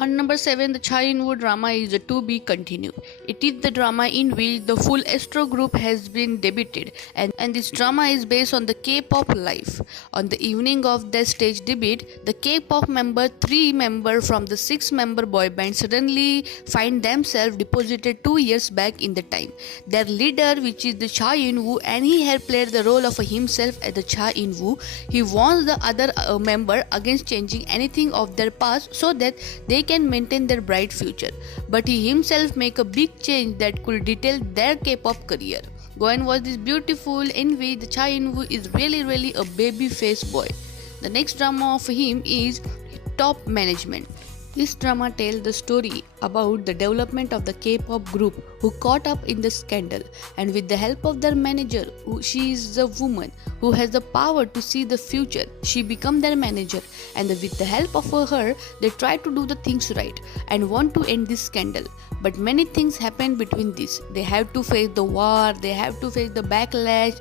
On number 7, the Cha In-woo drama is a to be continued. It is the drama in which the full Astro group has been debuted, and this drama is based on the K-pop life. On the evening of their stage debut, the K-pop three member from the six-member boy band suddenly find themselves deposited 2 years back in the time. Their leader, which is the Cha In-woo, and he had played the role of himself as the Cha In-woo. He warns the other member against changing anything of their past so that they can maintain their bright future, but he himself make a big change that could detail their K-pop career. Goen was this beautiful in which the Cha In-woo is really a baby face boy. The next drama of him is Top Management. This drama tells the story about the development of the K-pop group who caught up in the scandal, and with the help of their manager, she is a woman who has the power to see the future. She becomes their manager, and with the help of her, they try to do the things right and want to end this scandal. But many things happen between this. They have to face the war, they have to face the backlash,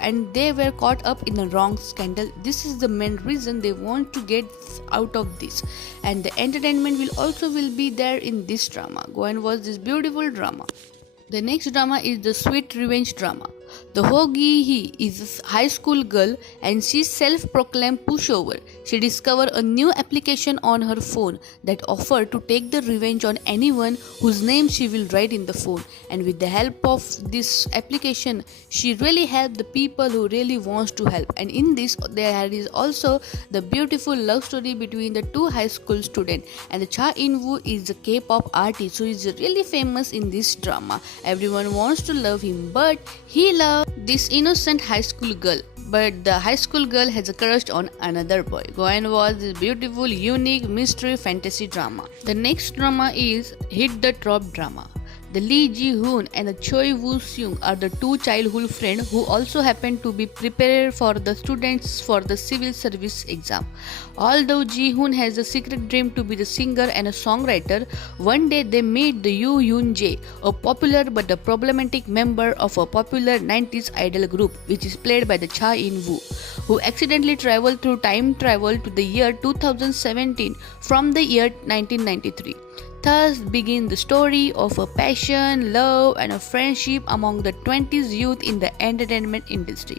and they were caught up in the wrong scandal. This is the main reason they want to get out of this, and the entertainment will be there in this drama. Goen was this beautiful drama. The next drama is the sweet revenge drama. The Ho Gi-hee is a high school girl and she's self-proclaimed pushover. She discovers a new application on her phone that offers to take the revenge on anyone whose name she will write in the phone. And with the help of this application, she really helps the people who really wants to help. And in this, there is also the beautiful love story between the two high school students. And the Cha In-woo is a K-pop artist who is really famous in this drama. Everyone wants to love him, but he loves this innocent high school girl, but the high school girl has a crush on another boy. Goen was this beautiful, unique mystery fantasy drama. The next drama is Hit the Trop drama. The Lee Ji-hoon and the Choi Woo-seung are the two childhood friends who also happen to be prepared for the students for the civil service exam. Although Ji-hoon has a secret dream to be the singer and a songwriter, one day they meet the Yoo Yoon-jae, a popular but a problematic member of a popular 90s idol group which is played by the Cha In-woo, who accidentally traveled through time travel to the year 2017 from the year 1993. Thus begins the story of a passion, love, and a friendship among the 20s youth in the entertainment industry.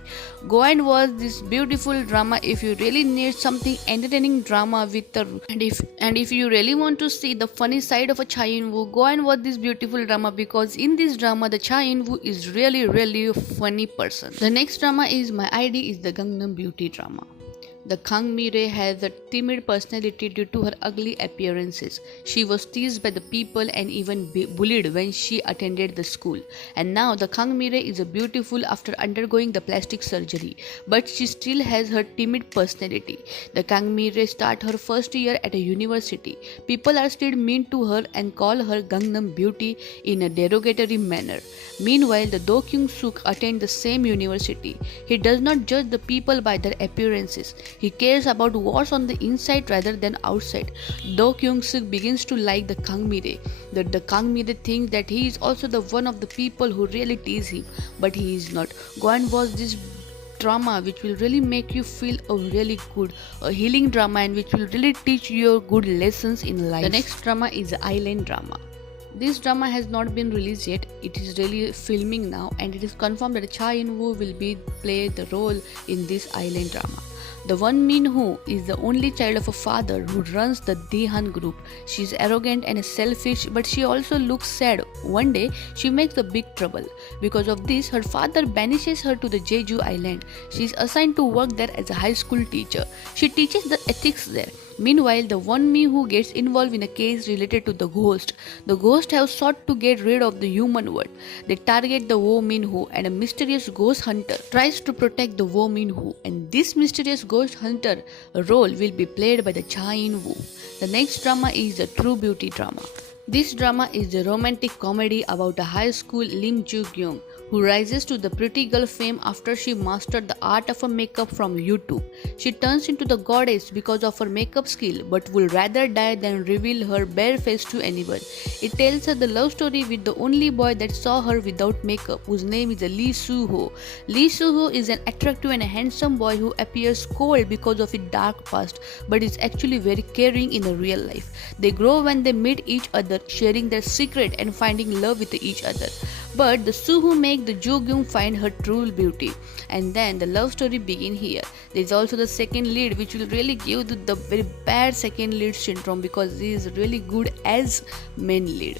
Goen was this beautiful drama if you really need something entertaining drama with the and if you really want to see the funny side of a Cha In-woo, Goen was this beautiful drama because in this drama the Cha In-woo is really a funny person. The next drama is My ID is the Gangnam Beauty drama. The Kang Mi-rae has a timid personality due to her ugly appearances. She was teased by the people and even bullied when she attended the school. And now the Kang Mi-rae is a beautiful after undergoing the plastic surgery, but she still has her timid personality. The Kang Mi-rae start her first year at a university. People are still mean to her and call her Gangnam Beauty in a derogatory manner. Meanwhile, the Do Kyung-suk attend the same university. He does not judge the people by their appearances. He cares about what's on the inside rather than outside. Do Kyung-suk begins to like the Kang Mi-rae. The Kang Mi-rae thinks that he is also the one of the people who really tease him, but he is not. Goen was this drama which will really make you feel a healing drama, and which will really teach you good lessons in life. The next drama is Island drama. This drama has not been released yet. It is really filming now, and it is confirmed that Cha In-woo will play the role in this Island drama. The Won Min-ho is the only child of a father who runs the Daehan group. She is arrogant and selfish, but she also looks sad. One day, she makes a big trouble. Because of this, her father banishes her to the Jeju Island. She is assigned to work there as a high school teacher. She teaches the ethics there. Meanwhile, the Won Mi-ho gets involved in a case related to the ghost. The ghosts have sought to get rid of the human world. They target the Wo Min-ho, and a mysterious ghost hunter tries to protect the Wo Min-ho. And this mysterious ghost hunter role will be played by the Cha In-woo. The next drama is the True Beauty drama. This drama is a romantic comedy about a high school Lim Joo-kyung who rises to the pretty girl fame after she mastered the art of a makeup from YouTube. She turns into the goddess because of her makeup skill but will rather die than reveal her bare face to anyone. It tells her the love story with the only boy that saw her without makeup, whose name is Lee Soo-ho. Lee Soo-ho is an attractive and a handsome boy who appears cold because of his dark past but is actually very caring in the real life. They grow when they meet each other, sharing their secret and finding love with each other. But the Soo-ho make the Jo-gyung find her true beauty, and then the love story begin here. There is also the second lead, which will really give the very bad second lead syndrome because he is really good as main lead.